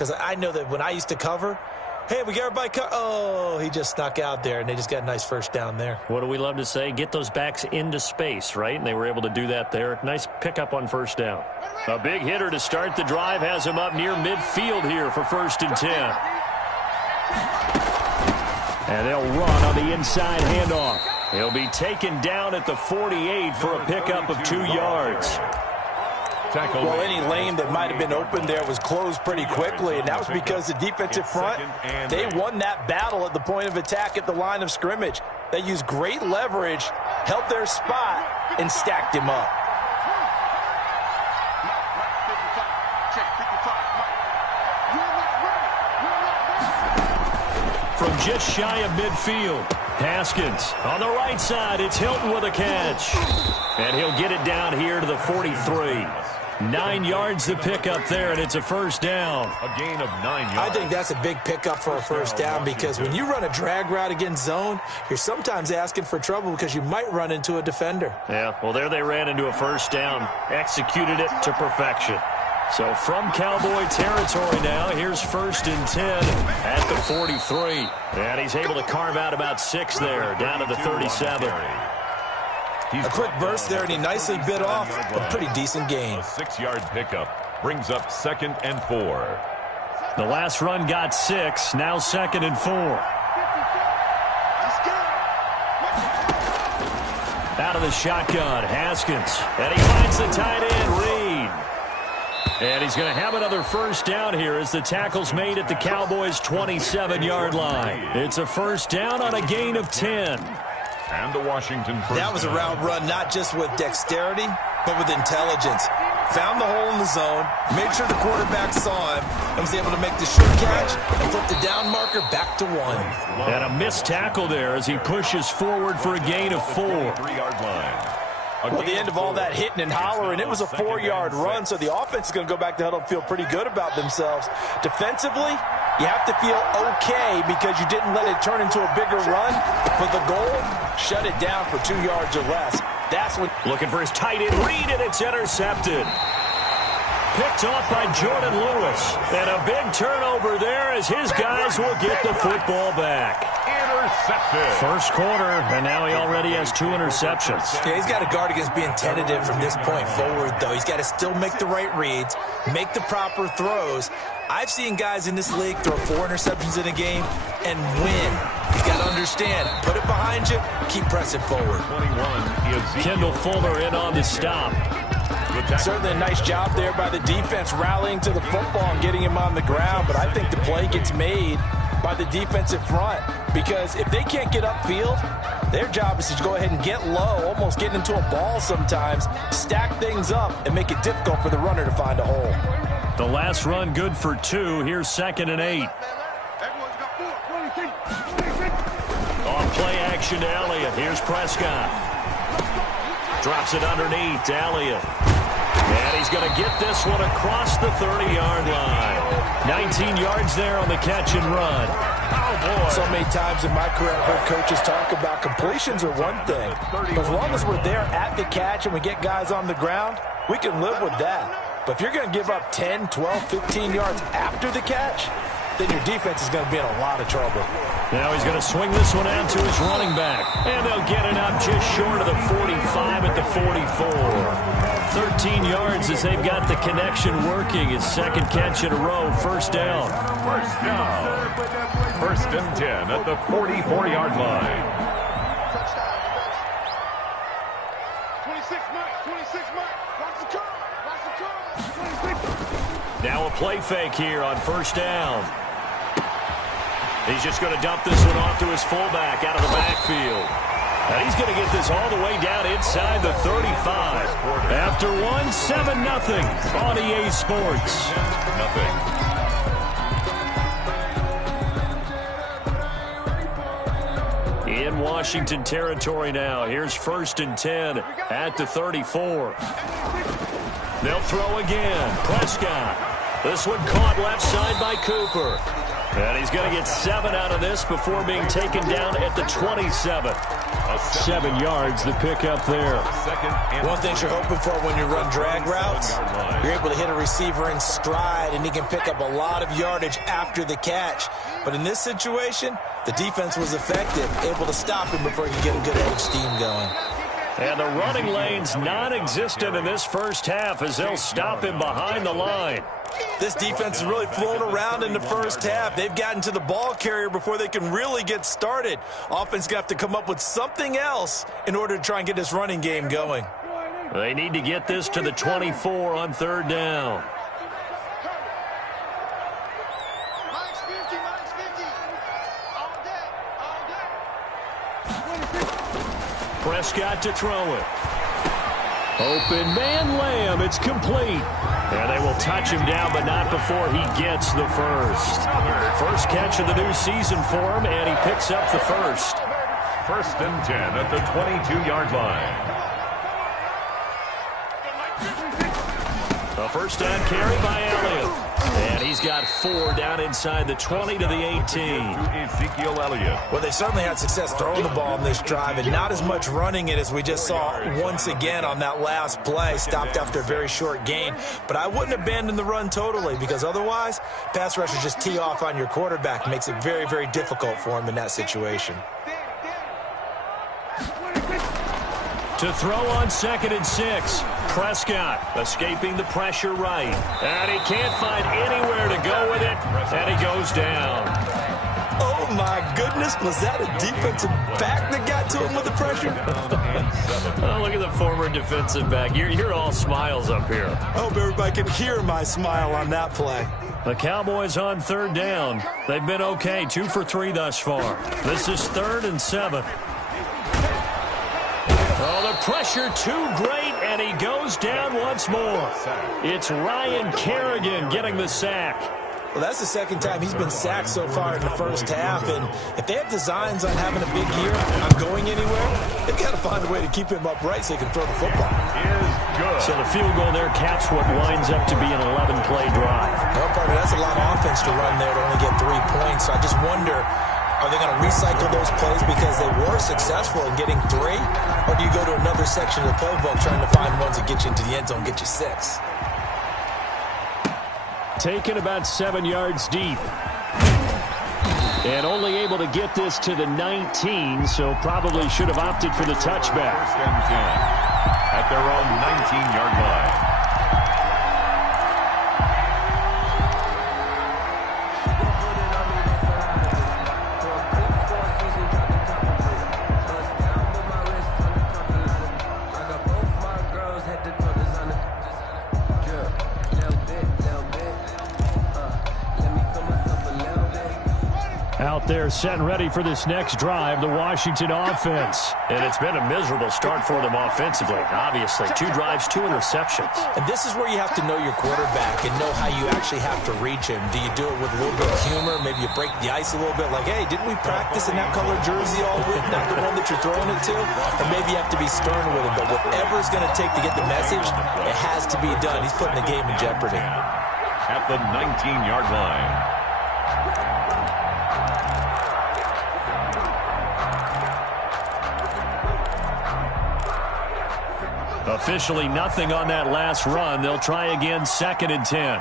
Because I know that when I used to cover, hey, we got everybody oh, he just snuck out there, and they just got a nice first down there. What do we love to say? Get those backs into space, right? And they were able to do that there. Nice pickup on first down. A big hitter to start the drive has him up near midfield here for 1st and 10. And they'll run on the inside handoff. He'll be taken down at the 48 for a pickup of 2 yards. Well, any lane that might have been open there was closed pretty quickly, and that was because the defensive front, they won that battle at the point of attack at the line of scrimmage. They used great leverage, held their spot, and stacked him up. From just shy of midfield, Haskins on the right side. It's Hilton with a catch. And he'll get it down here to the 43. 9 yards to pick up there, and it's a first down. A gain of 9 yards. I think that's a big pickup for a first down because when you run a drag route against zone, you're sometimes asking for trouble because you might run into a defender. Yeah, well, there they ran into a first down, executed it to perfection. So from Cowboy territory now, here's 1st and 10 at the 43. And he's able to carve out about 6 there, down to the 37. A quick burst there, and he nicely bit off a pretty decent gain. A 6-yard pickup brings up 2nd and 4. The last run got 6, now 2nd and 4. Out of the shotgun, Haskins. And he finds the tight end, Reed. And he's going to have another first down here as the tackle's made at the Cowboys' 27-yard line. It's a first down on a gain of 10. And the Washington first That was a down. route run not just with dexterity, but with intelligence. Found the hole in the zone, made sure the quarterback saw him, and was able to make the sure catch and flip the down marker back to 1. And a missed tackle there as he pushes forward for a gain of 4. 3-yard line. Well, at the end of all that hitting and hollering, it was a 4-yard run, so the offense is going to go back to huddle and feel pretty good about themselves. Defensively, you have to feel okay because you didn't let it turn into a bigger run, but the goal, shut it down for 2 yards or less. That's when... Looking for his tight end, Reed, and it's intercepted. Picked off by Jordan Lewis. And a big turnover there as his guys will get the football back. Intercepted. First quarter, and now he already has 2 interceptions. Yeah, he's got to guard against being tentative from this point forward, though. He's got to still make the right reads, make the proper throws. I've seen guys in this league throw 4 interceptions in a game and win. He's got to understand, put it behind you, keep pressing forward. 21 is Kendall Fuller in on the stop. Certainly a nice job there by the defense rallying to the football and getting him on the ground, but I think the play gets made by the defensive front because if they can't get upfield, their job is to go ahead and get low, almost get into a ball sometimes, stack things up, and make it difficult for the runner to find a hole. The last run good for 2. Here's 2nd and 8. On play action to Elliott. Here's Prescott. Drops it underneath to Elliott. And he's going to get this one across the 30-yard line. 19 yards there on the catch and run. Oh, boy. So many times in my career I've heard coaches talk about completions are one thing. But as long as we're there at the catch and we get guys on the ground, we can live with that. But if you're going to give up 10, 12, 15 yards after the catch, then your defense is going to be in a lot of trouble. Now he's going to swing this one out to his running back. And they'll get it up just short of the 45 at the 44. 13 yards as they've got the connection working. His 2nd catch in a row. First down. First down. 1st and 10 at the 44-yard line. 26 Mike. Watch the curve. Now a play fake here on first down. He's just going to dump this one off to his fullback out of the backfield. And he's going to get this all the way down inside the 35. After 7-0 on EA Sports. In Washington territory now. Here's 1st and 10 at the 34. They'll throw again. Prescott. This one caught left side by Cooper. And he's going to get 7 out of this before being taken down at the 27. 7 yards to pick up there. One thing you're hoping for when you run drag routes, you're able to hit a receiver in stride, and he can pick up a lot of yardage after the catch. But in this situation, the defense was effective, able to stop him before he could get a good edge steam going. And the running lane's non-existent in this first half as they'll stop him behind the line. This defense has really flown around in the first half. They've gotten to the ball carrier before they can really get started. Offense going to have to come up with something else in order to try and get this running game going. They need to get this to the 24 on 3rd down. Prescott to throw it. Open man Lamb. It's complete. And they will touch him down, but not before he gets the first. First catch of the new season for him, and he picks up the first. 1st and 10 at the 22-yard line. A first down carry by Elliott. And he's got 4 down inside the 20 to the 18. Ezekiel Elliott. Well, they certainly had success throwing the ball on this drive and not as much running it as we just saw once again on that last play. Stopped after a very short gain. But I wouldn't abandon the run totally because otherwise, pass rushers just tee off on your quarterback. Makes it very, very difficult for him in that situation. To throw on 2nd and 6. Prescott escaping the pressure right. And he can't find anywhere to go with it. And he goes down. Oh, my goodness. Was that a defensive back that got to him with the pressure? Oh, look at the former defensive back. You're all smiles up here. I hope everybody can hear my smile on that play. The Cowboys on 3rd down. They've been okay. 2 for 3 thus far. This is 3rd and 7. Oh, the pressure too great, and he goes down once more. It's Ryan Kerrigan getting the sack. Well, that's the second time he's been sacked so far in the first half, and if they have designs on having a big year, not going anywhere, they've got to find a way to keep him upright so he can throw the football. So the field goal there caps what winds up to be an 11-play drive. Well, partner, that's a lot of offense to run there to only get 3 points, so I just wonder, are they going to recycle those plays because they were successful in getting 3? Or do you go to another section of the playbook trying to find ones that get you into the end zone, get you 6? Taken about 7 yards deep. And only able to get this to the 19, so probably should have opted for the touchback. 1st and 10 at their own 19-yard line. Out there set and ready for this next drive, the Washington offense. And it's been a miserable start for them offensively. Obviously, 2 drives, 2 interceptions. And this is where you have to know your quarterback and know how you actually have to reach him. Do you do it with a little bit of humor? Maybe you break the ice a little bit like, hey, didn't we practice in that color jersey all week, not the one that you're throwing it to? Or maybe you have to be stern with him. But whatever it's going to take to get the message, it has to be done. He's putting the game in jeopardy. At the 19-yard line. Officially nothing on that last run. They'll try again, 2nd and 10.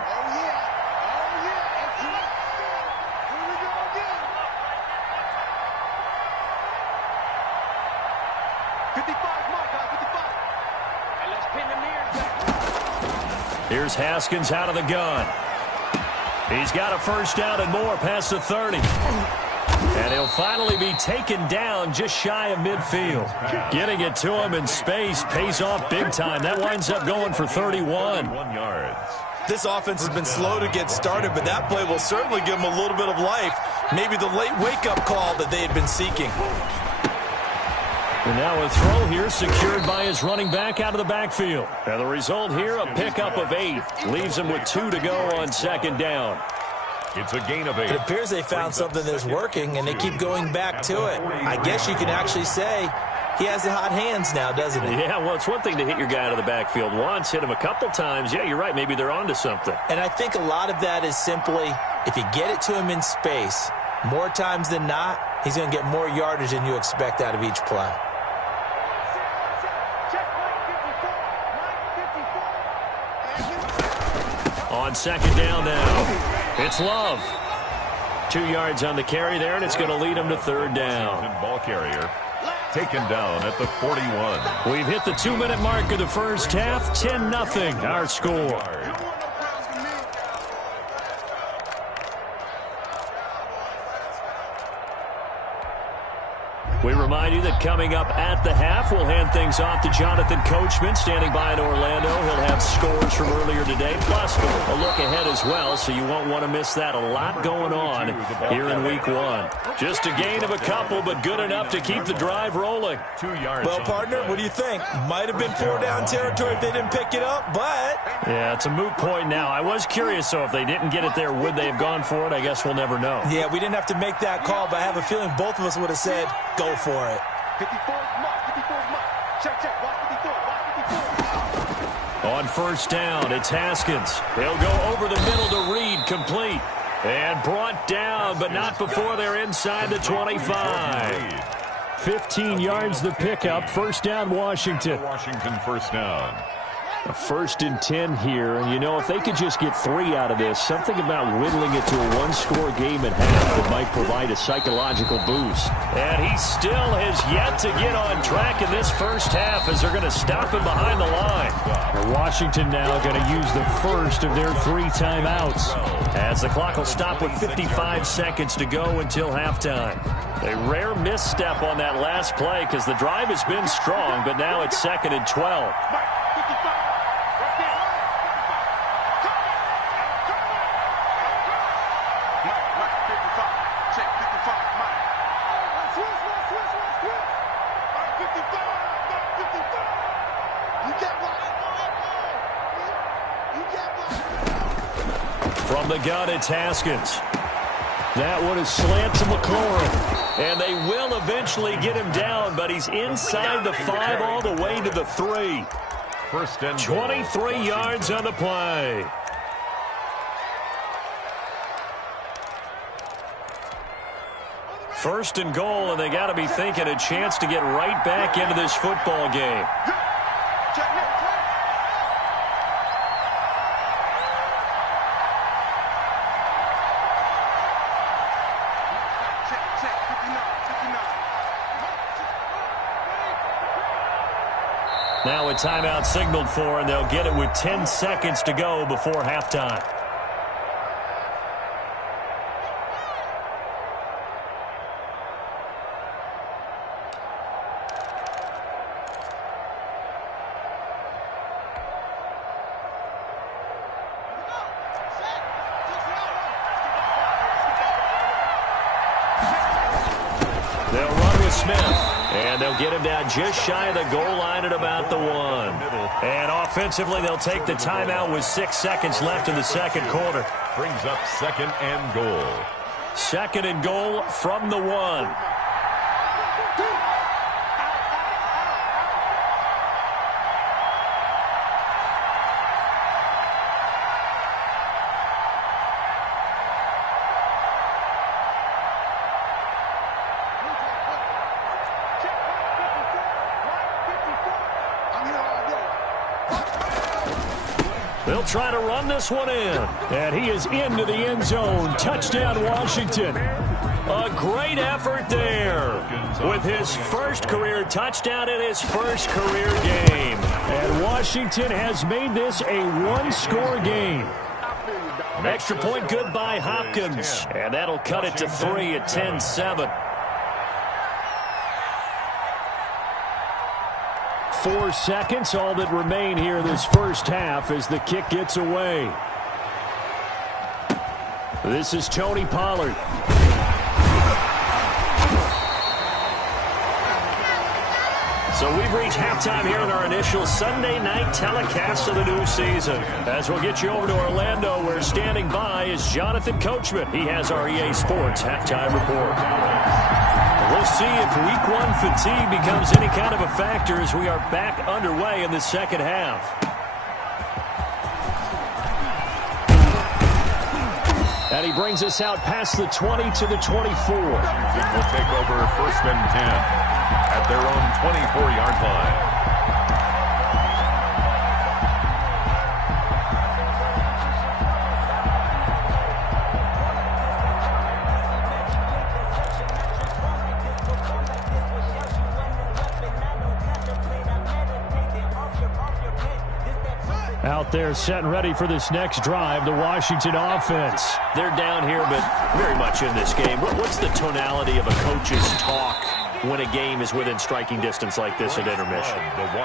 Here's Haskins out of the gun. He's got a first down and more past the 30. And he'll finally be taken down just shy of midfield. Getting it to him in space pays off big time. That winds up going for 31. This offense has been slow to get started, but that play will certainly give them a little bit of life. Maybe the late wake-up call that they had been seeking. And now a throw here secured by his running back out of the backfield. And the result here, a pickup of 8. Leaves him with 2 to go on 2nd down. It's a gain of 8. It appears they found something that's working, and they keep going back to it. I guess you can actually say he has the hot hands now, doesn't he? Yeah, well, it's one thing to hit your guy out of the backfield once, hit him a couple times. Yeah, you're right. Maybe they're onto something. And I think a lot of that is simply if you get it to him in space, more times than not, he's going to get more yardage than you expect out of each play. On second down now, it's Love. 2 yards on the carry there, and it's going to lead him to third down. Ball carrier taken down at the 41. We've hit the 2-minute mark of the first half. 10-0 our score. We remind you that coming up at the half, we'll hand things off to Jonathan Coachman, standing by in Orlando. He'll have scores from earlier today, plus a look ahead as well, so you won't want to miss that. A lot going on here in Week 1. Just a gain of a couple, but good enough to keep the drive rolling. 2 yards. Well, partner, what do you think? Might have been 4-down territory if they didn't pick it up, but... Yeah, it's a moot point now. I was curious, so if they didn't get it there, would they have gone for it? I guess we'll never know. Yeah, we didn't have to make that call, but I have a feeling both of us would have said, go for it. 54's mark, 54's mark. Check, watch 54, watch 54. On first down, it's Haskins. He'll go over the middle to Reed, complete. And brought down, but not before they're inside the 25. 15 yards the pickup. First down, Washington. Washington first down. A 1st and 10 here, and you know, if they could just get 3 out of this, something about whittling it to a 1-score game at half that might provide a psychological boost. And he still has yet to get on track in this first half as they're going to stop him behind the line. And Washington now going to use the first of their 3 timeouts, as the clock will stop with 55 seconds to go until halftime. A rare misstep on that last play because the drive has been strong, but now it's 2nd and 12. From the gun, it's Haskins. That one is slant to McLaurin. And they will eventually get him down, but he's inside the 5 all the way to the 3. First and 23 yards on the play. First and goal, and they got to be thinking a chance to get right back into this football game. Now a timeout signaled for, and they'll get it with 10 seconds to go before halftime. They'll run with Smith, and they'll get him down just shy of the goal line at about the 1. And offensively, they'll take the timeout with 6 seconds left in the second quarter. Brings up 2nd and goal. 2nd and goal from the 1. They'll try to run this one in. And he is into the end zone. Touchdown, Washington. A great effort there with his first career touchdown in his first career game. And Washington has made this a 1-score game. Extra point good by Hopkins. And that'll cut it to 3 at 10-7. 4 seconds, all that remain here in this first half as the kick gets away. This is Tony Pollard. So we've reached halftime here in our initial Sunday night telecast of the new season. As we'll get you over to Orlando, where standing by is Jonathan Coachman. He has our EA Sports halftime report. We'll see if Week 1 fatigue becomes any kind of a factor as we are back underway in the second half. And he brings us out past the 20 to the 24. Washington will take over 1st and 10 at their own 24-yard line. Out there set and ready for this next drive, the Washington offense. They're down here, but very much in this game. What's the tonality of a coach's talk when a game is within striking distance like this at intermission?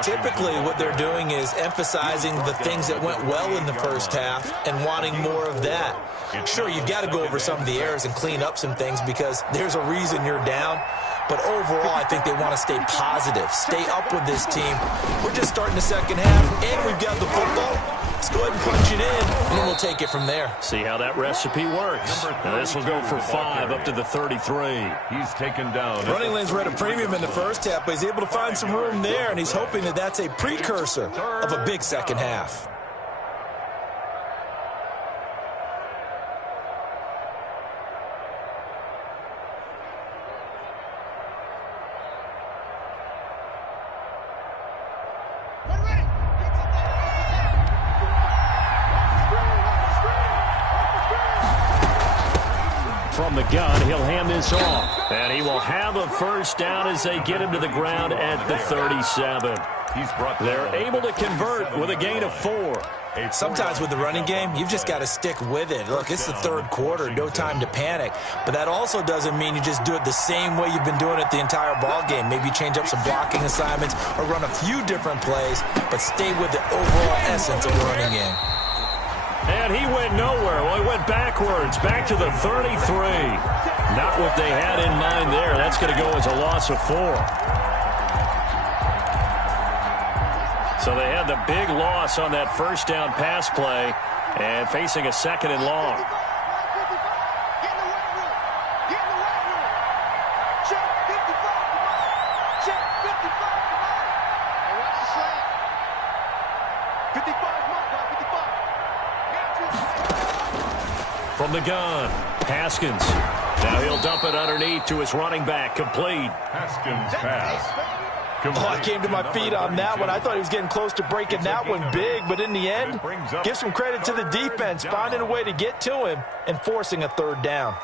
Typically, what they're doing is emphasizing the things that went well in the first half and wanting more of that. Sure, you've got to go over some of the errors and clean up some things because there's a reason you're down. But overall, I think they want to stay positive, stay up with this team. We're just starting the second half, and we've got the football. Let's go ahead and punch it in, and then we'll take it from there. See how that recipe works. Now this will go for 5 up to the 33. He's taken down. Running lanes were at a premium in the first half, but he's able to find some room there, and he's hoping that that's a precursor of a big second half. From the gun, he'll hand this off. And he will have a first down as they get him to the ground at the 37. They're able to convert with a gain of 4. Sometimes with the running game, you've just got to stick with it. Look, it's the third quarter, no time to panic. But that also doesn't mean you just do it the same way you've been doing it the entire ball game. Maybe change up some blocking assignments or run a few different plays, but stay with the overall essence of the running game. And he went nowhere. Well, he went backwards, back to the 33. Not what they had in mind there. That's going to go as a loss of 4. So they had the big loss on that first down pass play and facing a second and long. From the gun, Haskins. Now he'll dump it underneath to his running back, complete. Haskins pass. Oh, I came to my feet on that one. I thought he was getting close to breaking that one big, but in the end, give some credit to the defense, finding a way to get to him and forcing a third down.